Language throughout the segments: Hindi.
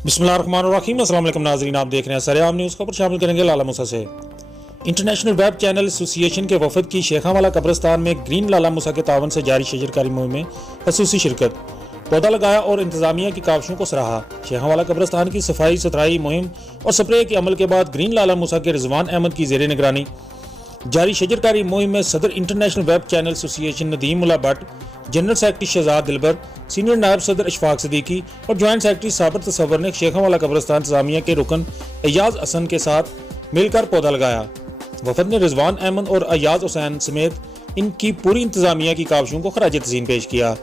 बिस्मिल्लाहिर्रहमानिर्रहीम। अस्सलाम वालेकुम नाज़रीन, आप देख रहे हैं सरेआम न्यूज़। खबर शामिल करेंगे लाला मूसा से। इंटरनेशनल वेब चैनल एसोसिएशन के वफद की शेखावाला कब्रिस्तान में ग्रीन लाला मूसा के तावन से जारी शजरकारी मुहिम में खसूसी शिरकत, पौधा लगाया और इंतजामिया की काविशों को सराहा। शेखावाला कब्रिस्तान की सफाई सुथराई मुहिम और स्प्रे के अमल के बाद ग्रीन लाला मूसा के रिजवान अहमद की जेर निगरानी जारी शजरकारी मुहिम में सदर international web channel association Nadeem Ullah Bhatt, general secretary Shahzad Dilbar, senior नायब सदर इशफाक सदीकी और ज्वाइंट सेक्रेटरी साबर तसव्वुर ने शेखावाला कब्रिस्तान इंतजामिया के रुकन अयाज हसन के साथ मिलकर पौधा लगाया। वफद ने रिजवान अहमद और अयाज हुसैन समेत इनकी पूरी इंतजामिया की काविशों को खराज तज़ीम पेश किया।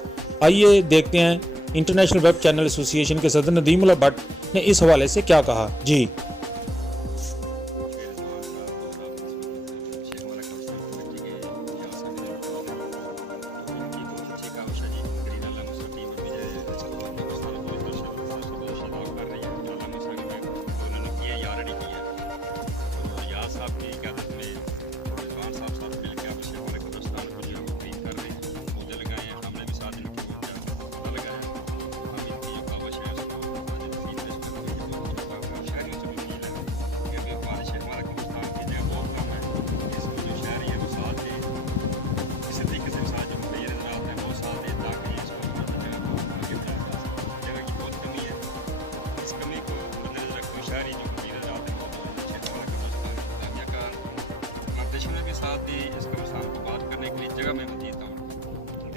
आइए देखते हैं इंटरनेशनल वेब चैनल एसोसिएशन के सदर नदीम उल्ला भट्ट ने इस हवाले से क्या कहा। जी,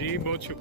जी बहुत शुक्रिया।